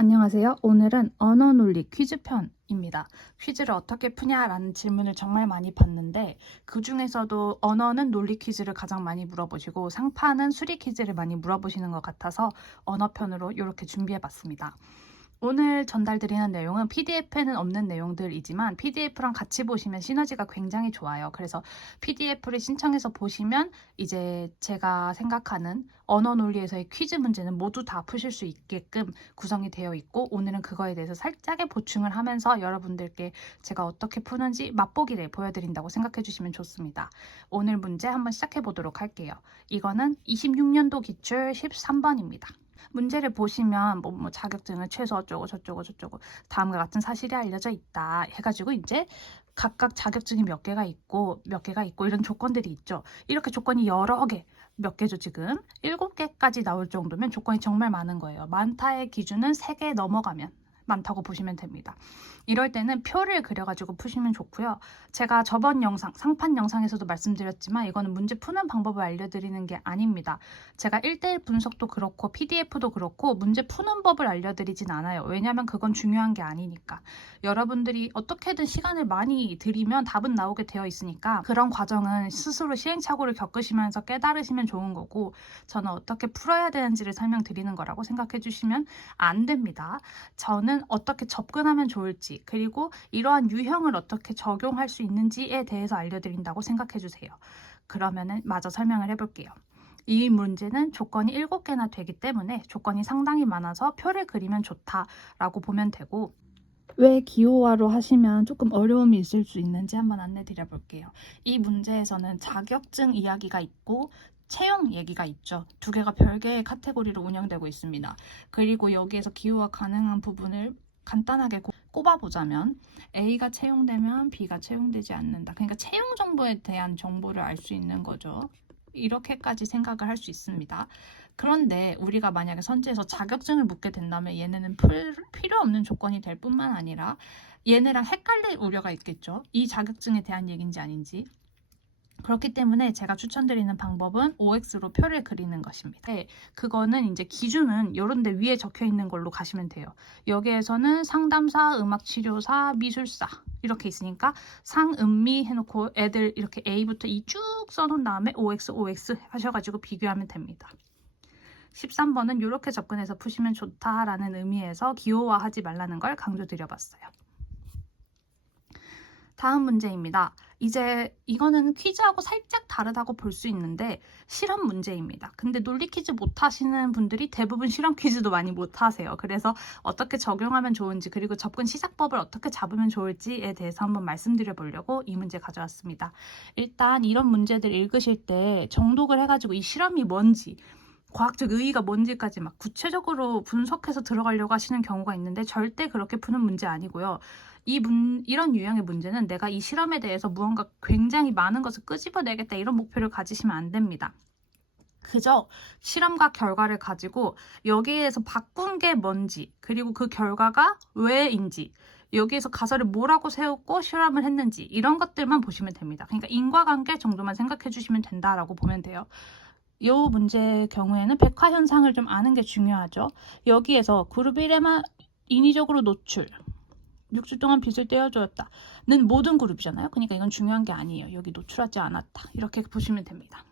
안녕하세요. 오늘은 언어 논리 퀴즈 편입니다. 퀴즈를 어떻게 푸냐라는 질문을 정말 많이 받는데 그 중에서도 언어는 논리 퀴즈를 가장 많이 물어보시고 상파는 수리 퀴즈를 많이 물어보시는 것 같아서 언어 편으로 이렇게 준비해 봤습니다. 오늘 전달드리는 내용은 PDF에는 없는 내용들이지만 PDF랑 같이 보시면 시너지가 굉장히 좋아요. 그래서 PDF를 신청해서 보시면 이제 제가 생각하는 언어 논리에서의 퀴즈 문제는 모두 다 푸실 수 있게끔 구성이 되어 있고 오늘은 그거에 대해서 살짝의 보충을 하면서 여러분들께 제가 어떻게 푸는지 맛보기를 보여드린다고 생각해 주시면 좋습니다. 오늘 문제 한번 시작해 보도록 할게요. 이거는 26년도 기출 13번입니다. 문제를 보시면 뭐 자격증을 최소 어쩌고 저쩌고 다음과 같은 사실이 알려져 있다 해가지고 이제 각각 자격증이 몇 개가 있고 이런 조건들이 있죠. 이렇게 조건이 여러 개, 몇 개죠 지금? 7개까지 나올 정도면 조건이 정말 많은 거예요. 많다의 기준은 3개 넘어가면 많다고 보시면 됩니다. 이럴 때는 표를 그려가지고 푸시면 좋고요. 제가 저번 영상, 상판 영상에서도 말씀드렸지만 이거는 문제 푸는 방법을 알려드리는 게 아닙니다. 제가 1대1 분석도 그렇고 PDF도 그렇고 문제 푸는 법을 알려드리진 않아요. 왜냐하면 그건 중요한 게 아니니까. 여러분들이 어떻게든 시간을 많이 들이면 답은 나오게 되어 있으니까 그런 과정은 스스로 시행착오를 겪으시면서 깨달으시면 좋은 거고 저는 어떻게 풀어야 되는지를 설명드리는 거라고 생각해 주시면 안 됩니다. 저는 어떻게 접근하면 좋을지 그리고 이러한 유형을 어떻게 적용할 수 있는지에 대해서 알려드린다고 생각해 주세요. 그러면은 마저 설명을 해볼게요. 이 문제는 조건이 7개나 되기 때문에 조건이 상당히 많아서 표를 그리면 좋다라고 보면 되고 왜 기호화로 하시면 조금 어려움이 있을 수 있는지 한번 안내 드려볼게요. 이 문제에서는 자격증 이야기가 있고 채용 얘기가 있죠. 두 개가 별개의 카테고리로 운영되고 있습니다. 그리고 여기에서 기호화 가능한 부분을 간단하게 꼽아보자면 A가 채용되면 B가 채용되지 않는다. 그러니까 채용 정보에 대한 정보를 알 수 있는 거죠. 이렇게까지 생각을 할 수 있습니다. 그런데 우리가 만약에 선지에서 자격증을 묻게 된다면 얘네는 필요 없는 조건이 될 뿐만 아니라 얘네랑 헷갈릴 우려가 있겠죠. 이 자격증에 대한 얘기인지 아닌지. 그렇기 때문에 제가 추천드리는 방법은 OX로 표를 그리는 것입니다. 네, 그거는 이제 기준은 이런 데 위에 적혀 있는 걸로 가시면 돼요. 여기에서는 상담사, 음악치료사, 미술사 이렇게 있으니까 상음미 해놓고 애들 이렇게 A부터 E 쭉 써놓은 다음에 OX 하셔가지고 비교하면 됩니다. 13번은 이렇게 접근해서 푸시면 좋다라는 의미에서 기호화하지 말라는 걸 강조드려봤어요. 다음 문제입니다. 이제 이거는 퀴즈하고 살짝 다르다고 볼 수 있는데 실험 문제입니다. 근데 논리 퀴즈 못 하시는 분들이 대부분 실험 퀴즈도 많이 못 하세요. 그래서 어떻게 적용하면 좋은지 그리고 접근 시작법을 어떻게 잡으면 좋을지에 대해서 한번 말씀드려 보려고 이 문제 가져왔습니다. 일단 이런 문제들 읽으실 때 정독을 해가지고 이 실험이 뭔지 과학적 의의가 뭔지까지 막 구체적으로 분석해서 들어가려고 하시는 경우가 있는데 절대 그렇게 푸는 문제 아니고요. 이런 유형의 문제는 내가 이 실험에 대해서 무언가 굉장히 많은 것을 끄집어내겠다 이런 목표를 가지시면 안 됩니다. 그저 실험과 결과를 가지고 여기에서 바꾼 게 뭔지 그리고 그 결과가 왜인지 여기에서 가설을 뭐라고 세우고 실험을 했는지 이런 것들만 보시면 됩니다. 그러니까 인과관계 정도만 생각해 주시면 된다라고 보면 돼요. 이 문제의 경우에는 백화 현상을 좀 아는 게 중요하죠. 여기에서 그룹 1에만 인위적으로 노출 6주 동안 빚을 떼어주었다는 모든 그룹이잖아요. 그러니까 이건 중요한 게 아니에요. 여기 노출하지 않았다. 이렇게 보시면 됩니다.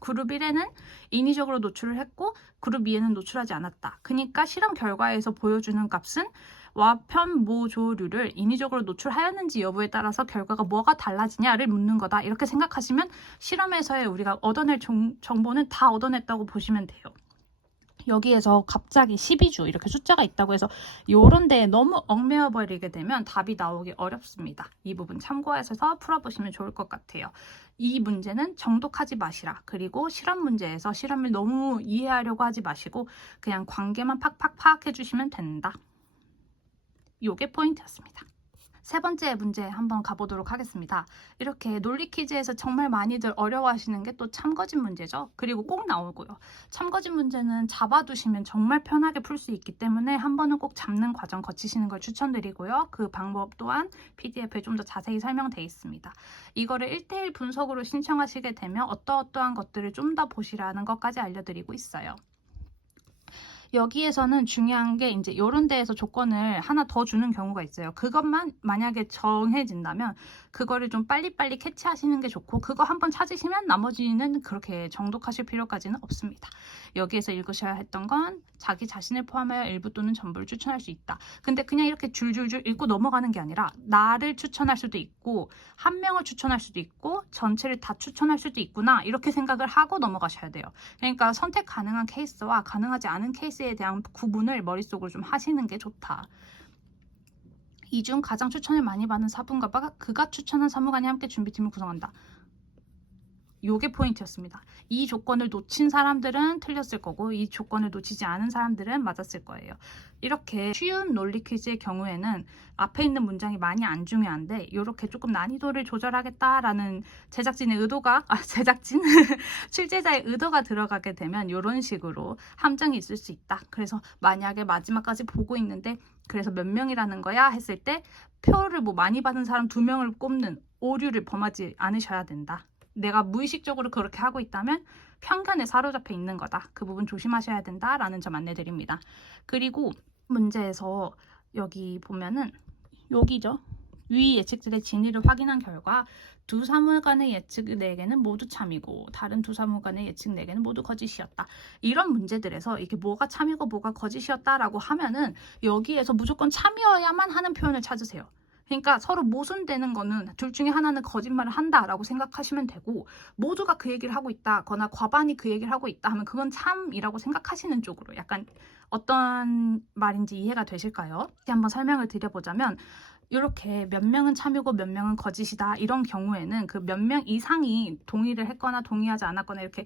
그룹 1에는 인위적으로 노출을 했고 그룹 2에는 노출하지 않았다. 그러니까 실험 결과에서 보여주는 값은 와편모조류를 인위적으로 노출하였는지 여부에 따라서 결과가 뭐가 달라지냐를 묻는 거다. 이렇게 생각하시면 실험에서의 우리가 얻어낼 정보는 다 얻어냈다고 보시면 돼요. 여기에서 갑자기 12주 이렇게 숫자가 있다고 해서 요런 데에 너무 얽매여 버리게 되면 답이 나오기 어렵습니다. 이 부분 참고하셔서 풀어보시면 좋을 것 같아요. 이 문제는 정독하지 마시라. 그리고 실험 문제에서 실험을 너무 이해하려고 하지 마시고 그냥 관계만 팍팍 파악해 주시면 된다. 요게 포인트였습니다. 세 번째 문제 한번 가보도록 하겠습니다. 이렇게 논리 퀴즈에서 정말 많이들 어려워하시는 게 또 참거짓 문제죠. 그리고 꼭 나오고요. 참거짓 문제는 잡아두시면 정말 편하게 풀 수 있기 때문에 한 번은 꼭 잡는 과정 거치시는 걸 추천드리고요. 그 방법 또한 PDF에 좀 더 자세히 설명되어 있습니다. 이거를 1대1 분석으로 신청하시게 되면 어떠한 것들을 좀 더 보시라는 것까지 알려드리고 있어요. 여기에서는 중요한 게 이제 이런 데에서 조건을 하나 더 주는 경우가 있어요. 그것만 만약에 정해진다면 그거를 좀 빨리빨리 캐치하시는 게 좋고, 그거 한번 찾으시면 나머지는 그렇게 정독하실 필요까지는 없습니다. 여기에서 읽으셔야 했던 건 자기 자신을 포함하여 일부 또는 전부를 추천할 수 있다. 근데 그냥 이렇게 줄줄줄 읽고 넘어가는 게 아니라 나를 추천할 수도 있고 한 명을 추천할 수도 있고 전체를 다 추천할 수도 있구나, 이렇게 생각을 하고 넘어가셔야 돼요. 그러니까 선택 가능한 케이스와 가능하지 않은 케이스에 대한 구분을 머릿속으로 좀 하시는 게 좋다. 이 중 가장 추천을 많이 받는 사분과가 그가 추천한 사무관이 함께 준비팀을 구성한다. 요게 포인트였습니다. 이 조건을 놓친 사람들은 틀렸을 거고 이 조건을 놓치지 않은 사람들은 맞았을 거예요. 이렇게 쉬운 논리 퀴즈의 경우에는 앞에 있는 문장이 많이 안 중요한데 이렇게 조금 난이도를 조절하겠다라는 제작진의 의도가 출제자의 의도가 들어가게 되면 이런 식으로 함정이 있을 수 있다. 그래서 만약에 마지막까지 보고 있는데 그래서 몇 명이라는 거야 했을 때 표를 뭐 많이 받은 사람 2명을 꼽는 오류를 범하지 않으셔야 된다. 내가 무의식적으로 그렇게 하고 있다면 편견에 사로잡혀 있는 거다. 그 부분 조심하셔야 된다라는 점 안내드립니다. 그리고 문제에서 여기 보면은 여기죠. 위 예측들의 진위를 확인한 결과 두 사무관의 예측 4개는 모두 참이고 다른 두 사무관의 예측 4개는 모두 거짓이었다. 이런 문제들에서 이게 뭐가 참이고 뭐가 거짓이었다라고 하면은 여기에서 무조건 참이어야만 하는 표현을 찾으세요. 그러니까 서로 모순되는 거는 둘 중에 하나는 거짓말을 한다라고 생각하시면 되고, 모두가 그 얘기를 하고 있다거나 과반이 그 얘기를 하고 있다 하면 그건 참이라고 생각하시는 쪽으로, 약간 어떤 말인지 이해가 되실까요? 한번 설명을 드려보자면 이렇게 몇 명은 참이고 몇 명은 거짓이다 이런 경우에는 그 몇 명 이상이 동의를 했거나 동의하지 않았거나 이렇게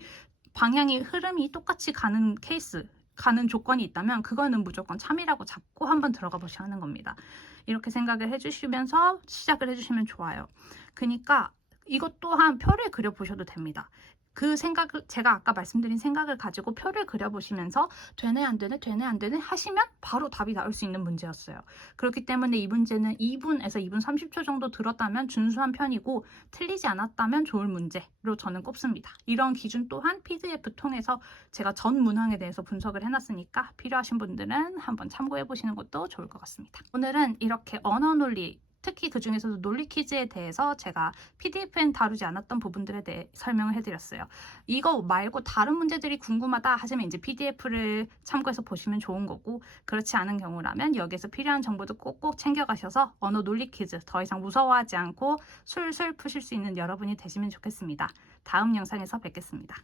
방향이 흐름이 똑같이 가는 케이스, 가는 조건이 있다면 그거는 무조건 참이라고 잡고 한번 들어가 보셔야 하는 겁니다. 이렇게 생각을 해주시면서 시작을 해주시면 좋아요. 그러니까 이것 또한 표를 그려보셔도 됩니다. 그 생각을, 제가 아까 말씀드린 생각을 가지고 표를 그려보시면서 되네 안 되네 되네 안 되네 하시면 바로 답이 나올 수 있는 문제였어요. 그렇기 때문에 이 문제는 2분에서 2분 30초 정도 들었다면 준수한 편이고 틀리지 않았다면 좋을 문제로 저는 꼽습니다. 이런 기준 또한 PDF 통해서 제가 전 문항에 대해서 분석을 해놨으니까 필요하신 분들은 한번 참고해 보시는 것도 좋을 것 같습니다. 오늘은 이렇게 언어 논리, 특히 그 중에서도 논리 퀴즈에 대해서 제가 PDF엔 다루지 않았던 부분들에 대해 설명을 해드렸어요. 이거 말고 다른 문제들이 궁금하다 하시면 이제 PDF를 참고해서 보시면 좋은 거고, 그렇지 않은 경우라면 여기에서 필요한 정보도 꼭꼭 챙겨가셔서 언어 논리 퀴즈 더 이상 무서워하지 않고 술술 푸실 수 있는 여러분이 되시면 좋겠습니다. 다음 영상에서 뵙겠습니다.